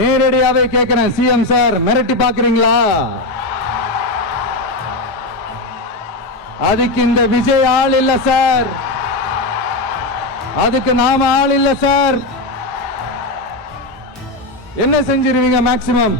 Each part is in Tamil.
நேரடியாவே கேட்கிறேன், சிஎம் சார் மிரட்டி பாக்குறீங்களா? அதுக்கு இந்த விஜய் ஆள் இல்ல சார், அதுக்கு நாம ஆள் இல்ல சார். என்ன செஞ்சிருவீங்க மேக்சிமம்?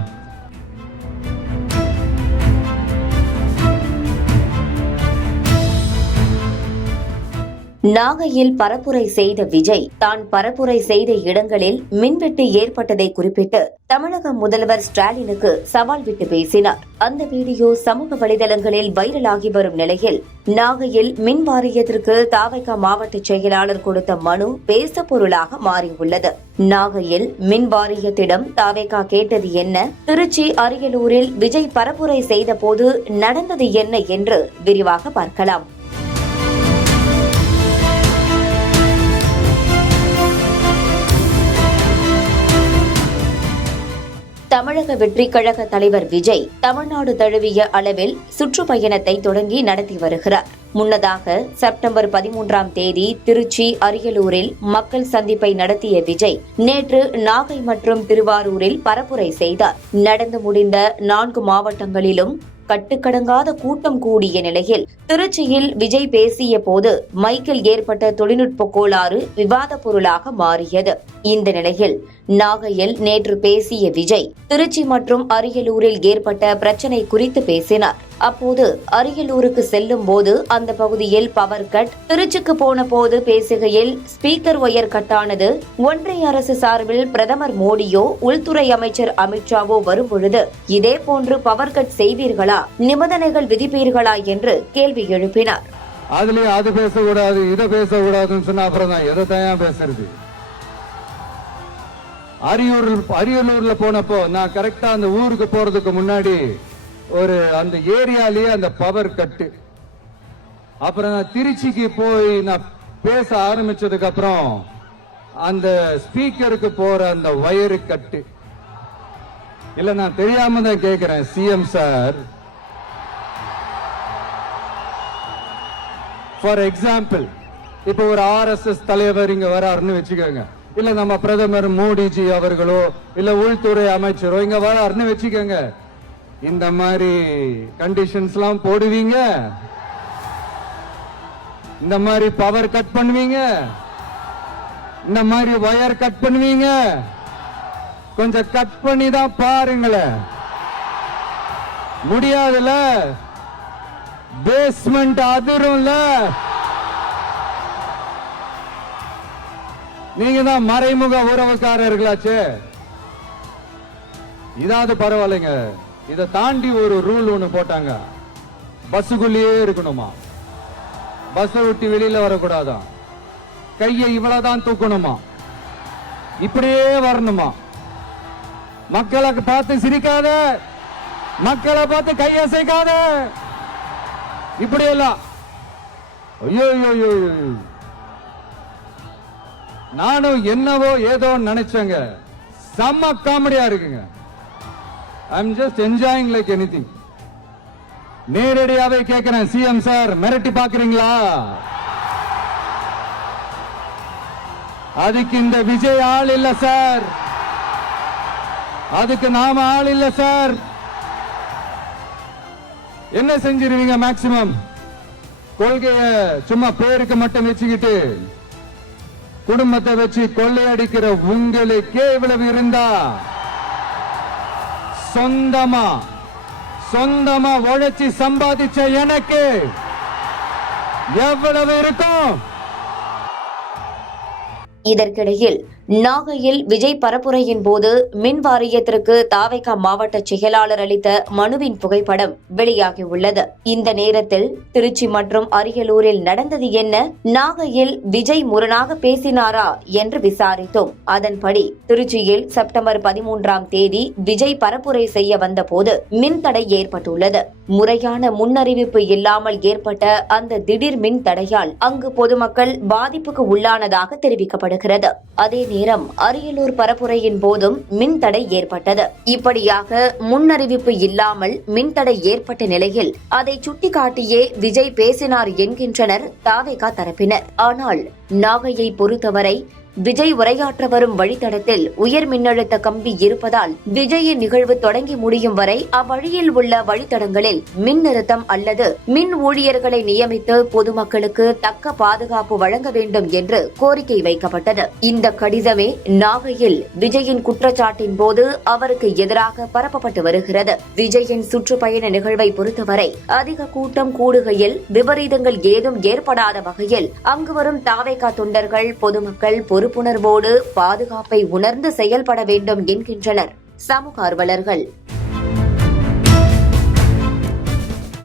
நாகையில் பரப்புரை செய்த விஜய் தான் பரப்புரை செய்த இடங்களில் மின்வெட்டு ஏற்பட்டதை குறிப்பிட்டு தமிழக முதல்வர் ஸ்டாலினுக்கு சவால் விட்டு பேசினார். அந்த வீடியோ சமூக வலைதளங்களில் வைரலாகி வரும் நிலையில் நாகையில் மின் வாரியத்திற்கு தாவைக்கா மாவட்ட செயலாளர் கொடுத்த மனு பேச பொருளாக மாறியுள்ளது. நாகையில் மின் வாரியத்திடம் தாவைக்கா கேட்டது என்ன, திருச்சி அரியலூரில் விஜய் பரப்புரை செய்த போது நடந்தது என்ன என்று விரிவாக பார்க்கலாம். தமிழக வெற்றிக் கழக தலைவர் விஜய் தமிழ்நாடு தழுவிய அளவில் சுற்றுப்பயணத்தை தொடங்கி நடத்தி வருகிறார். முன்னதாக செப்டம்பர் 13ஆம் தேதி திருச்சி அரியலூரில் மக்கள் சந்திப்பை நடத்திய விஜய் நேற்று நாகை மற்றும் திருவாரூரில் பரப்புரை செய்தார். நடந்து முடிந்த 4 மாவட்டங்களிலும் கட்டுக்கடங்காத கூட்டம் கூடிய நிலையில் திருச்சியில் விஜய் பேசிய போது மைக்கில் ஏற்பட்ட தொழில்நுட்ப கோளாறு விவாத பொருளாக மாறியது. இந்த நிலையில் நாகையில் நேற்று பேசிய விஜய் திருச்சி மற்றும் அரியலூரில் ஏற்பட்ட பிரச்சினை குறித்து பேசினார். அப்போது அரியலூருக்கு செல்லும் போது அந்த பகுதியில் பவர் கட், திருச்சிக்கு போன போது பேசுகையில் ஸ்பீக்கர் ஒயர் கட்டானது. ஒன்றிய அரசு சார்பில் பிரதமர் மோடியோ உள்துறை அமைச்சர் அமித்ஷாவோ வரும்பொழுது இதேபோன்று பவர் கட் செய்வீர்களா, நிபந்தனைகள் விதிப்பீர்களா என்று கேள்வி எழுப்பினார். அதுலயும் அது பேசக்கூடாது, இதை பேசக்கூடாதுன்னு சொன்னா அப்புறம் தான் எதை தயார் பேசுறது? அரியலூர்ல போனப்போ நான் கரெக்டா அந்த ஊருக்கு போறதுக்கு முன்னாடி அந்த ஏரியாலேயே அந்த பவர் கட்டு. அப்புறம் நான் திருச்சிக்கு போய் நான் பேச ஆரம்பிச்சதுக்கு அப்புறம் அந்த ஸ்பீக்கருக்கு போற அந்த வயரு கட்டு. இல்ல நான் தெரியாம தான் கேக்குறேன், சிஎம் சார். ஃபார் எக்ஸாம்பிள், இப்ப ஒரு RSS தலைவர் இங்க வராருன்னு வச்சுக்கோங்க, இல்ல நம்ம பிரதமர் மோடிஜி அவர்களோ இல்ல உள்துறை அமைச்சரோ இங்க வராருன்னு வச்சுக்கோங்க. இந்த மாதிரி கண்டிஷன்ஸ் எல்லாம் போடுவீங்க, இந்த மாதிரி பவர் கட் பண்ணுவீங்க, இந்த மாதிரி வயர் கட் பண்ணுவீங்க. கொஞ்சம் கட் பண்ணி தான் பாருங்களேன். முடியாதுல, பேஸ்மெண்ட் அதிரும்ல. நீங்க தான் மறைமுக உறவுக்காரர்களாச்சு. இதாவது பரவாயில்லைங்க. இதை தாண்டி ஒரு ரூல் ஒண்ணு போட்டாங்க, பஸ்ஸுக்குள்ளேயே இருக்கணுமா, பஸ் விட்டு வெளியில வரக்கூடாதா, கையை இவ்வளவுதான் தூக்கணுமா, இப்படியே வரணுமா, மக்களை பார்த்து சிரிக்காத, மக்களை பார்த்து கையசைக்காத, இப்படி எல்லாம். ஐயோ, நானும் என்னவோ ஏதோ நினைச்சேங்க. செம்ம காமெடியா இருக்குங்க. I'm just enjoying like anything. நேரடியாவே கேட்கிறேன், சிஎம் சார் மிரட்டி பாக்குறீங்களா? அதுக்கு இந்த விஜய் ஆள் இல்ல சார், அதுக்கு நாம ஆள் இல்ல சார். என்ன செஞ்சிருவீங்க மேக்சிமம்? கொள்கைய சும்மா பேருக்கு மட்டும் வச்சுக்கிட்டு குடும்பத்தை வச்சு கொள்ளையடிக்கிற உங்களுக்கே இவ்வளவு இருந்தா, சொந்தமா உழைச்சி சம்பாதிச்ச எனக்கு எவ்வளவு இருக்கும்? இதற்கிடையில் நாகையில் விஜய் பரப்புரையின் போது மின் வாரியத்திற்கு தாவைக்கா மாவட்ட செயலாளர் அளித்த மனுவின் புகைப்படம் வெளியாகியுள்ளது. இந்த நேரத்தில் திருச்சி மற்றும் அரியலூரில் நடந்தது என்ன, நாகையில் விஜய் முரணாக பேசினாரா என்று விசாரித்தோம். அதன்படி திருச்சியில் செப்டம்பர் 13ஆம் தேதி விஜய் பரப்புரை செய்ய வந்த போது மின் தடை ஏற்பட்டுள்ளது. முறையான முன்னறிவிப்பு இல்லாமல் ஏற்பட்ட அந்த திடீர் மின் தடையால் அங்கு பொதுமக்கள் பாதிப்புக்கு உள்ளானதாக தெரிவிக்கப்படுகிறது. அதே நேரம் அரியலூர் பரப்புரையின் போதும் மின் தடை ஏற்பட்டது. இப்படியாக முன்னறிவிப்பு இல்லாமல் மின்தடை ஏற்பட்ட நிலையில் அதை சுட்டிக்காட்டியே விஜய் பேசினார் என்கின்றனர் தாவேகா தரப்பினர். ஆனால் நாகையை பொறுத்தவரை விஜய் உரையாற்ற வரும் வழித்தடத்தில் உயர் மின்னழுத்த கம்பி இருப்பதால் விஜயின் நிகழ்வு தொடங்கி முடியும் வரை அவ்வழியில் உள்ள வழித்தடங்களில் மின் நிறுத்தம் அல்லது மின் ஊழியர்களை நியமித்து பொதுமக்களுக்கு தக்க பாதுகாப்பு வழங்க வேண்டும் என்று கோரிக்கை வைக்கப்பட்டது. இந்த கடிதமே நாகையில் விஜயின் குற்றச்சாட்டின் போது அவருக்கு எதிராக பரப்பப்பட்டு வருகிறது. விஜயின் சுற்றுப்பயண நிகழ்வை பொறுத்தவரை அதிக கூட்டம் கூடுகையில் விபரீதங்கள் ஏதும் ஏற்படாத வகையில் அங்கு வரும் தாவேகா தொண்டர்கள் பொதுமக்கள் பொறுப்புணர்வோடு பாதுகாப்பை உணர்ந்து செயல்பட வேண்டும் என்கின்றனர் சமூக ஆர்வலர்கள்.